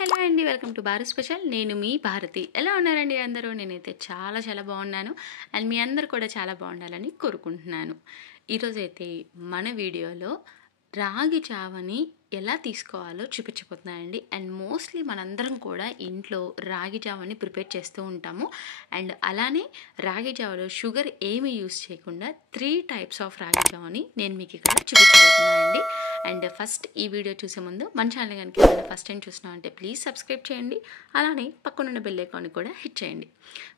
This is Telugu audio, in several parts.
హలో అండి, వెల్కమ్ టు భారత్ స్పెషల్. నేను మీ భారతి. ఎలా ఉన్నారండి అందరూ? నేనైతే చాలా బాగున్నాను. అండ్ మీ అందరు కూడా చాలా బాగుండాలని కోరుకుంటున్నాను. ఈరోజైతే మన వీడియోలో రాగి జావని ఎలా తీసుకోవాలో చూపించబోతున్నానండి. అండ్ మోస్ట్లీ మనందరం కూడా ఇంట్లో రాగి జావని ప్రిపేర్ చేస్తూ ఉంటాము. అండ్ అలానే రాగి జావలో షుగర్ ఏమీ యూస్ చేయకుండా 3 టైప్స్ ఆఫ్ రాగి జావని నేను మీకు ఇక్కడ చూపించబోతున్నానండి. అండ్ ఫస్ట్ ఈ వీడియో చూసే ముందు మన ఛానల్ కనుక ఏమైనా ఫస్ట్ టైం చూసినా అంటే ప్లీజ్ సబ్స్క్రైబ్ చేయండి. అలానే పక్కనున్న బెల్ ఐకాన్ కూడా హిట్ చేయండి.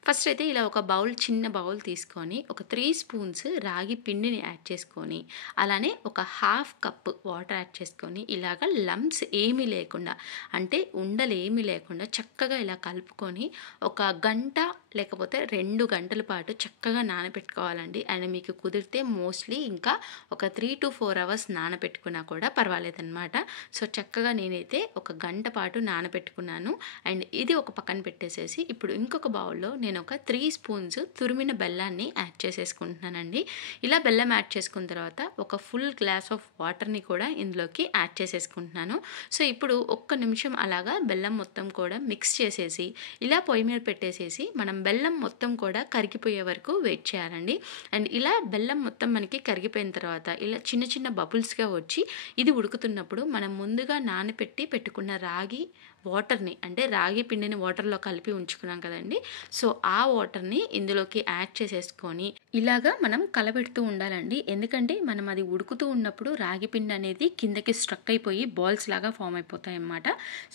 ఫస్ట్ అయితే ఇలా ఒక చిన్న బౌల్ తీసుకొని ఒక 3 స్పూన్స్ రాగి పిండిని యాడ్ చేసుకొని, అలానే ఒక హాఫ్ కప్ వాటర్ యాడ్ చేసుకొని ఇలాగ లంప్స్ ఏమీ లేకుండా, అంటే ఉండలు ఏమీ లేకుండా చక్కగా ఇలా కలుపుకొని ఒక గంట లేకపోతే 2 గంటల పాటు చక్కగా నానబెట్టుకోవాలండి. అండ్ మీకు కుదిరితే మోస్ట్లీ ఇంకా ఒక 3 to 4 అవర్స్ నానబెట్టుకున్నా కూడా పర్వాలేదన్నమాట. సో చక్కగా నేనైతే ఒక గంట పాటు నానబెట్టుకున్నాను. అండ్ ఇది ఒక పక్కన పెట్టేసేసి ఇప్పుడు ఇంకొక బౌల్లో నేను ఒక 3 స్పూన్స్ తురిమిన బెల్లాన్ని యాడ్ చేసేసుకుంటున్నానండి. ఇలా బెల్లం యాడ్ చేసుకున్న తర్వాత ఒక ఫుల్ గ్లాస్ ఆఫ్ వాటర్ని కూడా ఇందులోకి యాడ్ చేసేసుకుంటున్నాను. సో ఇప్పుడు ఒక్క నిమిషం అలాగా బెల్లం మొత్తం కూడా మిక్స్ చేసేసి ఇలా పొయ్యి మీద పెట్టేసేసి మనం బెల్లం మొత్తం కూడా కరిగిపోయే వరకు వెయిట్ చేయాలండి. అండ్ ఇలా బెల్లం మొత్తం మనకి కరిగిపోయిన తర్వాత ఇలా చిన్న బబుల్స్గా వచ్చి ఇది ఉడుకుతున్నప్పుడు మనం ముందుగా నానబెట్టి పెట్టుకున్న రాగి వాటర్ని, అంటే రాగి పిండిని వాటర్లో కలిపి ఉంచుకున్నాం కదండి. సో ఆ వాటర్ని ఇందులోకి యాడ్ చేసేసుకొని ఇలాగా మనం కలబెడుతూ ఉండాలండి. ఎందుకంటే మనం అది ఉడుకుతూ ఉన్నప్పుడు రాగి పిండి అనేది కిందకి స్ట్రక్ అయిపోయి బాల్స్ లాగా ఫామ్ అయిపోతాయి అన్నమాట.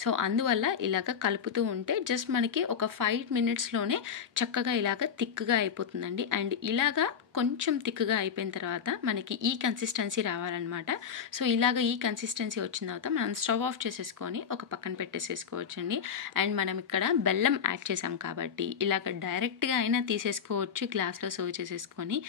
సో అందువల్ల ఇలాగ కలుపుతూ ఉంటే జస్ట్ మనకి ఒక 5 మినిట్స్లోనే చక్కగా ఇలాగ థిక్గా అయిపోతుందండి. అండ్ ఇలాగా కొంచెం థిక్గా అయిపోయిన తర్వాత మనకి ఈ కన్సిస్టెన్సీ రావాలన్నమాట. సో ఇలాగ ఈ కన్సిస్టెన్సీ వచ్చిన తర్వాత మనం స్టవ్ ఆఫ్ చేసేసుకొని ఒక పక్కన పెట్టేసేసుకోవచ్చండి. అండ్ మనం ఇక్కడ బెల్లం యాడ్ చేసాం కాబట్టి ఇలాగ డైరెక్ట్గా అయినా తీసేసుకోవచ్చు, గ్లాస్లో సర్వ్ చేసేసుకొని.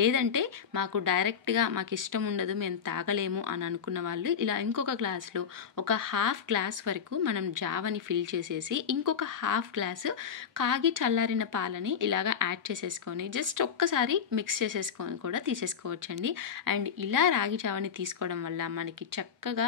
లేదంటే మాకు ఇష్టం ఉండదు, మేము తాగలేము అని అనుకున్న వాళ్ళు ఇలా ఇంకొక గ్లాస్లో ఒక హాఫ్ గ్లాస్ వరకు మనం జావని ఫిల్ చేసేసి ఇంకొక హాఫ్ గ్లాసు కాగి చల్లారిన పాలని ఇలాగ యాడ్ చేసేసుకొని జస్ట్ ఒక్కసారి మిక్స్ చేసేసుకొని కూడా తీసేసుకోవచ్చండి. అండ్ ఇలా రాగి జావని తీసుకోవడం వల్ల మనకి చక్కగా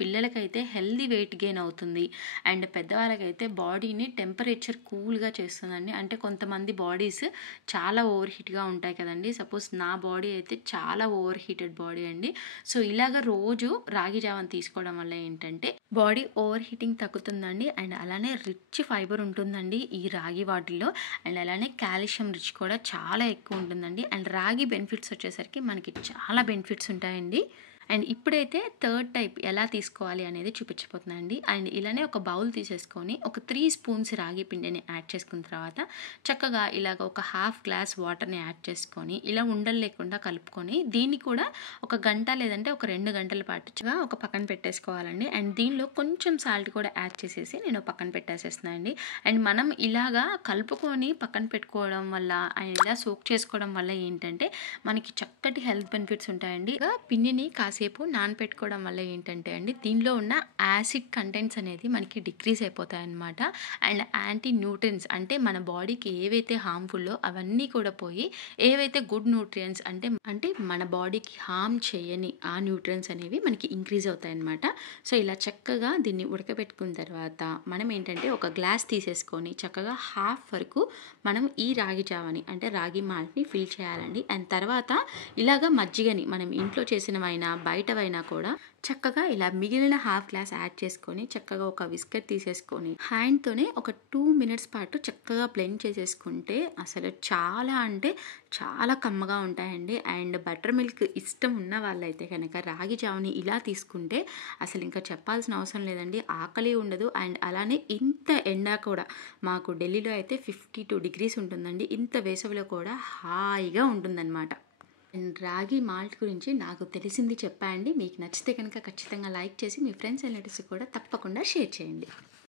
పిల్లలకైతే హెల్దీ వెయిట్ గెయిన్ అవుతుంది. అండ్ పెద్దవాళ్ళకైతే బాడీని టెంపరేచర్ కూల్గా చేస్తుందండి. అంటే కొంతమంది బాడీస్ చాలా ఓవర్ హీట్గా ఉంటాయి కదండి. సపోజ్ నా బాడీ అయితే చాలా ఓవర్ హీటెడ్ బాడీ అండి. సో ఇలాగ రోజు రాగి జావని తీసుకోవడం వల్ల ఏంటంటే బాడీ ఓవర్ హీటింగ్ తగ్గుతుందండి. అండ్ అలానే రిచ్ ఫైబర్ ఉంటుందండి ఈ రాగి వాటిల్లో. అండ్ అలానే కాల్షియం రిచ్ కూడా చాలా ఎక్కువ ఉంటుందండి. అండ్ రాగి బెనిఫిట్స్ వచ్చేసరికి మనకి చాలా బెనిఫిట్స్ ఉంటాయండి. అండ్ ఇప్పుడైతే థర్డ్ టైప్ ఎలా తీసుకోవాలి అనేది చూపించబోతున్నానండి. అండ్ ఇలానే ఒక బౌల్ తీసేసుకొని ఒక 3 స్పూన్స్ రాగి పిండిని యాడ్ చేసుకున్న తర్వాత చక్కగా ఇలాగ ఒక హాఫ్ గ్లాస్ వాటర్ని యాడ్ చేసుకొని ఇలా ఉండలు లేకుండా కలుపుకొని దీన్ని కూడా ఒక గంట లేదంటే ఒక 2 గంటల పాటు ఒక పక్కన పెట్టేసుకోవాలండి. అండ్ దీనిలో కొంచెం సాల్ట్ కూడా యాడ్ చేసేసి నేను పక్కన పెట్టేసేస్తున్నాను అండి. అండ్ మనం ఇలాగా కలుపుకొని పక్కన పెట్టుకోవడం వల్ల అండ్ ఇలా సోక్ చేసుకోవడం వల్ల ఏంటంటే మనకి చక్కటి హెల్త్ బెనిఫిట్స్ ఉంటాయండి. పిండిని కాసేపు నానపెట్టుకోవడం వల్ల ఏంటంటే అండి దీనిలో ఉన్న యాసిడ్ కంటెంట్స్ అనేది మనకి డిక్రీజ్ అయిపోతాయి అన్నమాట. అండ్ యాంటీ న్యూట్రియన్స్, అంటే మన బాడీకి ఏవైతే హార్మ్ఫుల్లో అవన్నీ కూడా పోయి ఏవైతే గుడ్ న్యూట్రియన్స్ అంటే మన బాడీకి హార్మ్ చేయని ఆ న్యూట్రియన్స్ అనేవి మనకి ఇంక్రీజ్ అవుతాయి అన్నమాట. సో ఇలా చక్కగా దీన్ని ఉడకబెట్టుకున్న తర్వాత మనం ఏంటంటే ఒక గ్లాస్ తీసేసుకొని చక్కగా హాఫ్ వరకు మనం ఈ రాగి జావని అంటే రాగి మాల్ట్ని ఫిల్ చేయాలండి. అండ్ తర్వాత ఇలాగ మజ్జిగని మనం ఇంట్లో చేసినవైనా బయటవైనా కూడా చక్కగా ఇలా మిగిలిన హాఫ్ గ్లాస్ యాడ్ చేసుకొని చక్కగా ఒక విస్కర్ తీసేసుకొని హ్యాండ్తోనే ఒక 2 మినిట్స్ పాటు చక్కగా బ్లెండ్ చేసేసుకుంటే అసలు చాలా అంటే చాలా కమ్మగా ఉంటాయండి. అండ్ బటర్ మిల్క్ ఇష్టం ఉన్న వాళ్ళైతే కనుక రాగి జావని ఇలా తీసుకుంటే అసలు ఇంకా చెప్పాల్సిన అవసరం లేదండి, ఆకలి ఉండదు. అండ్ అలానే ఇంత ఎండ కూడా, మాకు ఢిల్లీలో అయితే 52 degrees ఉంటుందండి. ఇంత వేసవిలో కూడా హాయిగా ఉంటుందన్నమాట. అండ్ రాగి మాల్ట్ గురించి నాకు తెలిసింది చెప్పండి. మీకు నచ్చితే కనుక ఖచ్చితంగా లైక్ చేసి మీ ఫ్రెండ్స్ అండ్ రిలేటివ్స్ కూడా తప్పకుండా షేర్ చేయండి.